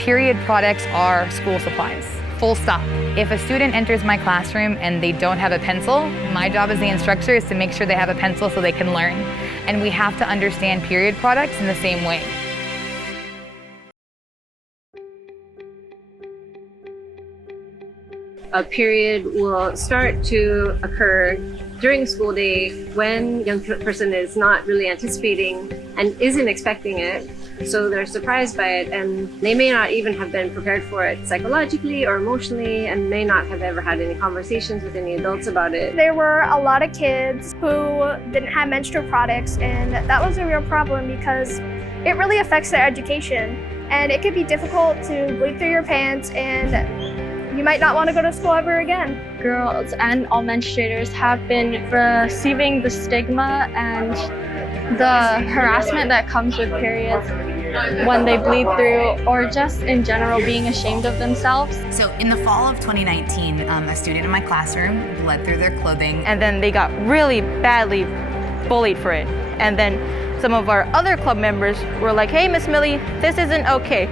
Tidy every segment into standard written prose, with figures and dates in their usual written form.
Period products are school supplies. Full stop. If a student enters my classroom and they don't have a pencil, my job as the instructor is to make sure they have a pencil so they can learn. And we have to understand period products in the same way. A period will start to occur during school day when a young person is not really anticipating and isn't expecting it. So they're surprised by it, and they may not even have been prepared for it psychologically or emotionally, and may not have ever had any conversations with any adults about it. There were a lot of kids who didn't have menstrual products, and that was a real problem because it really affects their education. And it could be difficult to bleed through your pants, and you might not want to go to school ever again. Girls and all menstruators have been receiving the stigma and the harassment that comes with periods when they bleed through, or just in general being ashamed of themselves. So in the fall of 2019, a student in my classroom bled through their clothing. And then they got really badly bullied for it. And then some of our other club members were like, hey, Miss Mili, this isn't okay.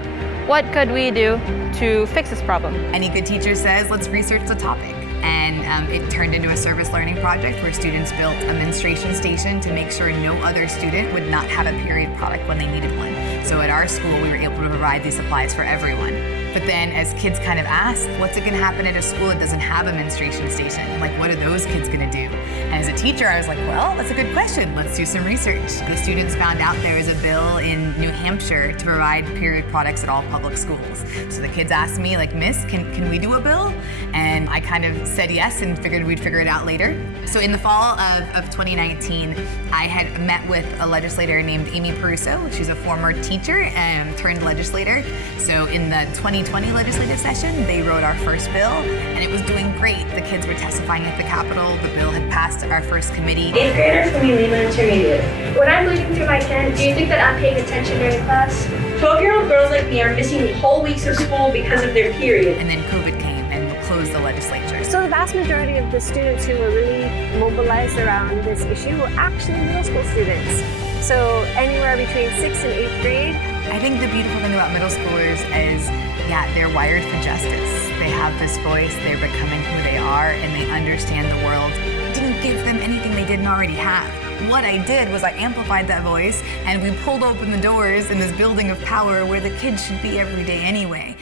What could we do to fix this problem? Any good teacher says, let's research the topic. And it turned into a service learning project where students built a menstruation station to make sure no other student would not have a period product when they needed one. So at our school, we were able to provide these supplies for everyone. But then as kids kind of asked, what's it gonna happen at a school that doesn't have a menstruation station? Like, what are those kids gonna do? And as a teacher, I was like, well, that's a good question. Let's do some research. The students found out there was a bill in New Hampshire to provide period products at all public schools. So the kids asked me, like, Miss, can we do a bill? And I kind of said yes and figured we'd figure it out later. So in the fall of 2019, I had met with a legislator named Amy Peruso. She's a former teacher turned legislator. So in the 2020 legislative session, they wrote our first bill, and it was doing great. The kids were testifying at the Capitol. The bill had passed our first committee. 8th graders from Lima Intermediate. When I'm bleeding through my pants, do you think that I'm paying attention during class? 12-year-old girls like me are missing whole weeks of school because of their period. And then COVID came and closed the legislature. So the vast majority of the students who were really mobilized around this issue were actually middle school students. So anywhere between 6th and 8th grade. I think the beautiful thing about middle schoolers is, yeah, they're wired for justice. They have this voice, they're becoming who they are, and they understand the world. I didn't give them anything they didn't already have. What I did was I amplified that voice, and we pulled open the doors in this building of power where the kids should be every day anyway.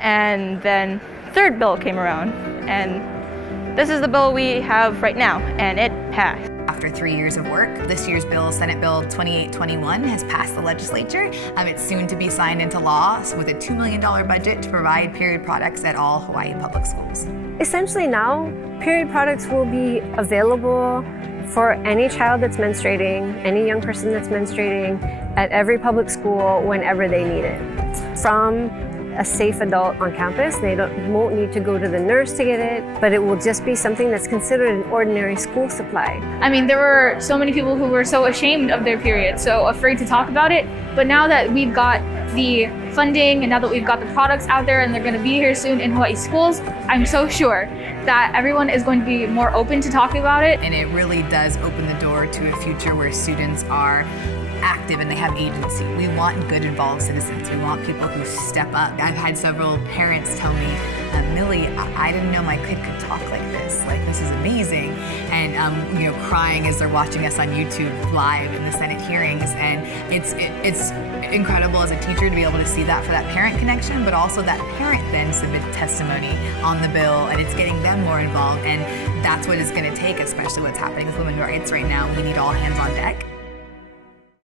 And then third bill came around, and this is the bill we have right now, and it passed. After 3 years of work, this year's bill, Senate Bill 2821, has passed the legislature. It's soon to be signed into law with a $2 million budget to provide period products at all Hawaii public schools. Essentially now, period products will be available for any child that's menstruating, any young person that's menstruating, at every public school whenever they need it. From a safe adult on campus, they won't need to go to the nurse to get it, but it will just be something that's considered an ordinary school supply. I mean, there were so many people who were so ashamed of their period, so afraid to talk about it, but now that we've got the funding and now that we've got the products out there and they're going to be here soon in Hawaii schools, I'm so sure that everyone is going to be more open to talking about it. And it really does open the door to a future where students are active and they have agency. We want good, involved citizens. We want people who step up. I've had several parents tell me, Mili, I didn't know my kid could talk like this. Like, this is amazing. And crying as they're watching us on YouTube live in the Senate hearings. And it's incredible as a teacher to be able to see that for that parent connection, but also that parent then submit testimony on the bill, and it's getting them more involved. And that's what it's going to take, especially what's happening with women's rights right now. We need all hands on deck.